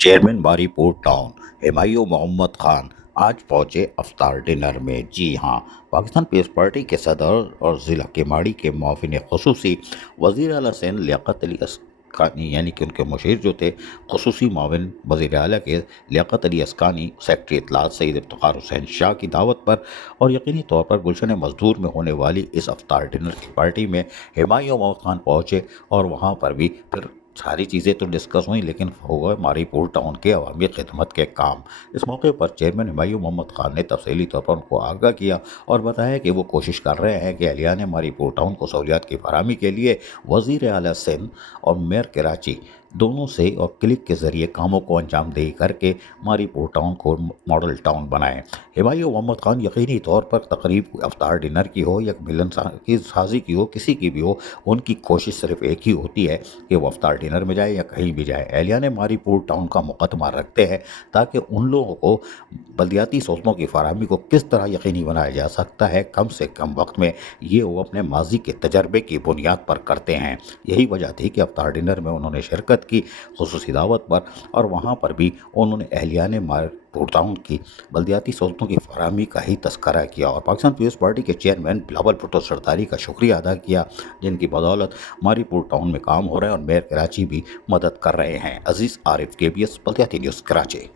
Chairman باری پور town Humayun Muhammad Khan آج پہنچے افطار ڈنر میں۔ جی ہاں، پاکستان پیپلز پارٹی کے صدر اور ضلع کیماڑی کے معاون خصوصی وزیر اعلیٰ سندھ لیاقت علی اسکانی، یعنی کہ ان کے مشیر جو تھے، خصوصی معاون وزیر اعلیٰ کے لیاقت علی اسکانی، سیکرٹری اطلاعات سید افتخار حسین شاہ کی دعوت پر اور یقینی طور پر گلشن مزدور میں ہونے والی اس افطار ڈنر کی پارٹی میں ہمایوں محمد خان پہنچے اور وہاں پر بھی پھر ساری چیزیں تو ڈسکس ہوئیں، لیکن ہوگا ماری پور ٹاؤن کے عوامی خدمت کے کام۔ اس موقع پر چیئرمین ہمایوں محمد خان نے تفصیلی طور پر ان کو آگاہ کیا اور بتایا کہ وہ کوشش کر رہے ہیں کہ اہلیان ماری پور ٹاؤن کو سہولیات کی فراہمی کے لیے وزیر اعلیٰ سندھ اور میئر کراچی دونوں سے اور کلک کے ذریعے کاموں کو انجام دہی کر کے ماری پور ٹاؤن کو ماڈل ٹاؤن بنائیں۔ ہمایوں محمد خان یقینی طور پر تقریب افطار ڈنر کی ہو یا ملن کی سازی کی ہو، کسی کی بھی ہو، ان کی کوشش صرف ایک ہی ہوتی ہے کہ وہ افطار ڈنر میں جائے یا کہیں بھی جائے، اہلیان ماری پور ٹاؤن کا مقدمہ رکھتے ہیں تاکہ ان لوگوں کو بلدیاتی سہولتوں کی فراہمی کو کس طرح یقینی بنایا جا سکتا ہے کم سے کم وقت میں، یہ وہ اپنے ماضی کے تجربے کی بنیاد پر کرتے ہیں۔ یہی وجہ تھی کہ افطار ڈنر میں انہوں نے شرکت کی خصوصی دعوت پر، اور وہاں پر بھی انہوں نے اہلیان ماری پور ٹاؤن کی بلدیاتی سہولتوں کی فراہمی کا ہی تذکرہ کیا اور پاکستان پیپلز پارٹی کے چیئرمین بلاول بھٹو سرداری کا شکریہ ادا کیا، جن کی بدولت ماری پور ٹاؤن میں کام ہو رہے ہیں اور میئر کراچی بھی مدد کر رہے ہیں۔ عزیز عارف، KBS بلدیاتی نیوز، کراچی۔